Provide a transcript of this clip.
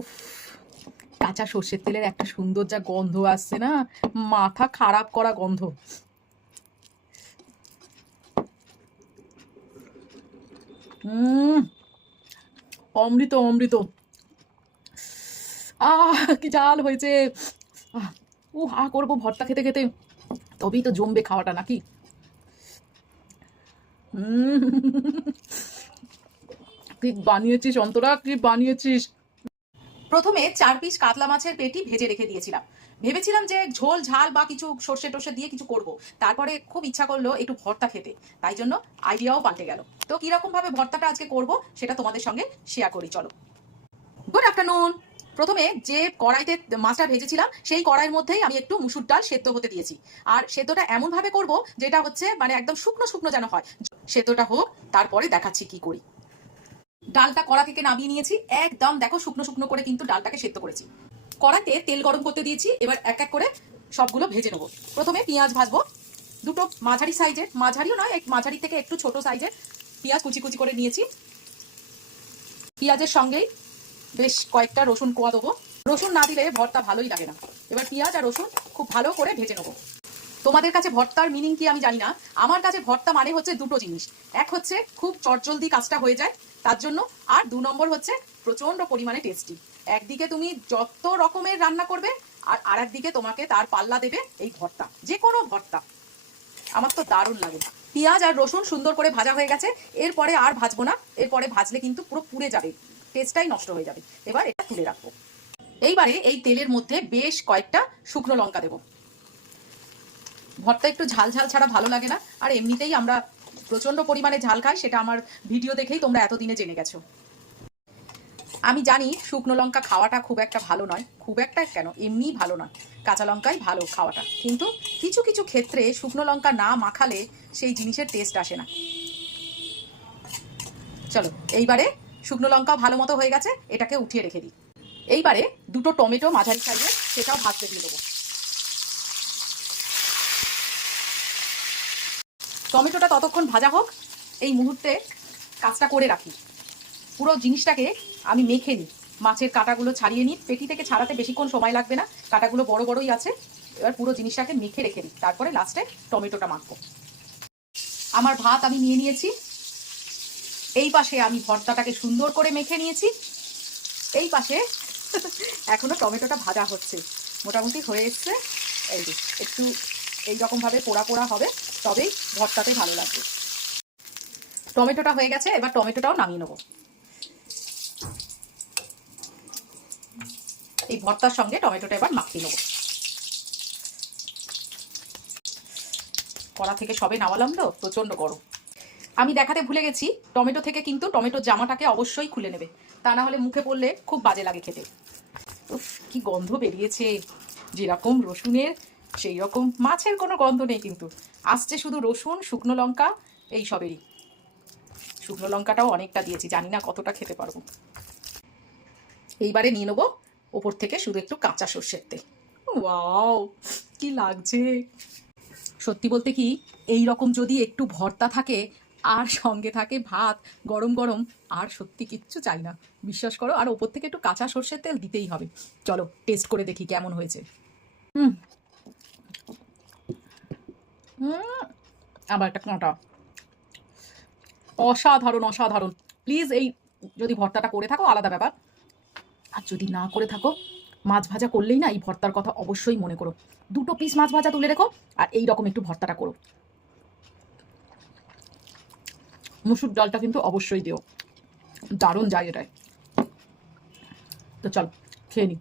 উফ, কাঁচা সর্ষের তেলের একটা সুন্দর যা গন্ধ আসছে না, মাথা খারাপ করা গন্ধ। অমৃত অমৃত। কি ঝাল হয়েছে। করবো ভর্তা খেতে খেতে, তবেই তো জমবে খাওয়াটা নাকি। কি বানিয়েছিস অন্তরা, কি বানিয়েছিস। প্রথমে 4 পিস কাতলা মাছের পেটি ভেজে রেখে দিয়েছিলাম। ভেবেছিলাম যে ঝোল ঝাল বা কিছু সর্ষে টর্ষে দিয়ে কিছু করব। তারপরে খুব ইচ্ছা করলো একটু ভর্তা খেতে, তাই জন্য আইডিয়াও পাল্টে গেল। তো কিরকম ভাবে ভর্তাটা আজকে করব সেটা তোমাদের সঙ্গে শেয়ার করি, চলো। Good afternoon. প্রথমে যে কড়াইতে মাছটা ভেজেছিলাম সেই কড়াইয়ের মধ্যেই আমি একটু মুসুর ডাল সেদ্ধ হতে দিয়েছি। আর সেদ্ধটা এমন ভাবে করব যেটা হচ্ছে মানে একদম শুকনো শুকনো যেন হয়। সেদ্ধটা হোক, তারপরে দেখাচ্ছি কি করি। ডালটা কড়া থেকে নামিয়ে নিয়েছি, একদম দেখো শুকনো শুকনো করে কিন্তু ডালটাকে সেদ্ধ করেছি। কড়াইতে তেল গরম করতে দিয়েছি, এবার এক এক করে সবগুলো ভেজে নেবো। প্রথমে পেঁয়াজ ভাজবো। দুটো মাঝারি সাইজের, মাঝারিও নয়, মাঝারি থেকে একটু ছোট সাইজের পেঁয়াজ কুচি কুচি করে নিয়েছি। পেঁয়াজের সঙ্গেই বেশ কয়েকটা রসুন কোয়া দেবো। রসুন না দিলে ভর্তা ভালোই লাগে না। এবার পেঁয়াজ আর রসুন খুব ভালো করে ভেজে নেবো। তোমাদের কাছে ভর্তার মিনিং কি আমি জানি না, আমার কাছে ভর্তা মানে হচ্ছে দুটো জিনিস। এক হচ্ছে খুব চটজলদি কাজটা হয়ে যায় তার জন্য, আর 2 নম্বর হচ্ছে প্রচন্ড পরিমাণে টেস্টি। একদিকে তুমি যত রকমের রান্না করবে, আর আরেকদিকে তোমাকে তার পাল্লা দেবে এই ভর্তা, যে কোনো ভর্তা। আমার তো দারুণ লাগে। পেঁয়াজ আর রসুন সুন্দর করে ভাজা হয়ে গেছে, এরপরে আর ভাজবো না। এরপরে ভাজলে কিন্তু পুরো পুড়ে যাবে, টেস্টটাই নষ্ট হয়ে যাবে। এবার এটা তুলে রাখবো। এইবারে এই তেলের মধ্যে বেশ কয়েকটা শুকনো লঙ্কা দেবো। ভর্তা একটু ঝাল ঝাল ছাড়া ভালো লাগে না, আর এমনিতেই আমরা প্রচন্ড পরিমাণে ঝাল খাই, সেটা আমার ভিডিও দেখেই তোমরা এতদিনে জেনে গেছো। আমি জানি শুকনো লঙ্কা খাওয়াটা খুব একটা ভালো নয়, খুব একটা কেন, এমনিই ভালো নয়, কাঁচা লঙ্কাই ভালো খাওয়াটা। কিন্তু কিছু কিছু ক্ষেত্রে শুকনো লঙ্কা না মাখালে সেই জিনিসের টেস্ট আসে না। চলো, এইবারে শুকনো লঙ্কা ভালো মতো হয়ে গেছে, এটাকে উঠিয়ে রেখে দিই। এইবারে দুটো টমেটো মাঝারি সাইজের, সেটাও ভাজতে দিয়ে দেবো। টমেটোটা ততক্ষণ ভাজা হোক, এই মুহূর্তে কাজটা করে রাখি। পুরো জিনিসটাকে আমি মেখে নিই, মাছের কাঁটাগুলো ছাড়িয়ে নিই। পেটি থেকে ছাড়াতে বেশিক্ষণ সময় লাগবে না, কাঁটাগুলো বড় বড়ই আছে। এবার পুরো জিনিসটাকে মেখে রেখে দিই, তারপরে লাস্টে টমেটোটা মাখবো। আমার ভাত আমি নিয়ে নিয়েছি। এই পাশে আমি ভর্তাটাকে সুন্দর করে মেখে নিয়েছি। এই পাশে এখনো টমেটোটা ভাজা হচ্ছে, মোটামুটি হয়ে এসছে। এই যে একটু এইরকমভাবে পোড়া পোড়া হবে, তবেই ভর্তাতে ভালো লাগবে। টমেটোটা হয়ে গেছে, এবার টমেটোটাও নামিয়ে নেবো। এই ভর্তার সঙ্গে টমেটোটা এবার মাখিয়ে নেবো। কড়া থেকে সবে নামালাম তো, প্রচন্ড গরম। আমি দেখাতে ভুলে গেছি, টমেটো থেকে কিন্তু টমেটোর জামাটাকে অবশ্যই খুলে নেবে, তা না হলে মুখে পড়লে খুব বাজে লাগে খেতে। উফ, কি গন্ধ বেরিয়েছে, যেরকম রসুনের সেই রকম মাছের কোনো গন্ধ নেই, কিন্তু আসছে শুধু রসুন, শুকনো লঙ্কা, এই সবেরই। শুকনো লঙ্কাটাও অনেকটা দিয়েছি, জানি না কতটা খেতে পারবো। এইবারে নিয়ে নেবো ওপর থেকে শুধু একটু কাঁচা সর্ষের তেল। ওয়াও, কি লাগছে। সত্যি বলতে কি, এই রকম যদি একটু ভর্তা থাকে আর সঙ্গে থাকে ভাত গরম গরম, আর সত্যি কিচ্ছু চাই না, বিশ্বাস করো। আর ওপর থেকে একটু কাঁচা সর্ষের তেল দিতেই হবে। চলো টেস্ট করে দেখি কেমন হয়েছে। হুম হুম আবার একটা কাঁটা, অসাধারণ অসাধারণ। প্লিজ এই যদি ভর্তাটা করে থাকো আলাদা ব্যাপার, আর যদি না করে থাকো, মাছ ভাজা করলেই না এই ভর্তার কথা অবশ্যই মনে করো। 2 পিস মাছ ভাজা তুলে রেখো, আর এই রকম একটু ভর্তাটা করো। মুসুর ডালটা কিন্তু অবশ্যই দিও, দারুণ যায় এটাই। তো চল খেয়ে নি।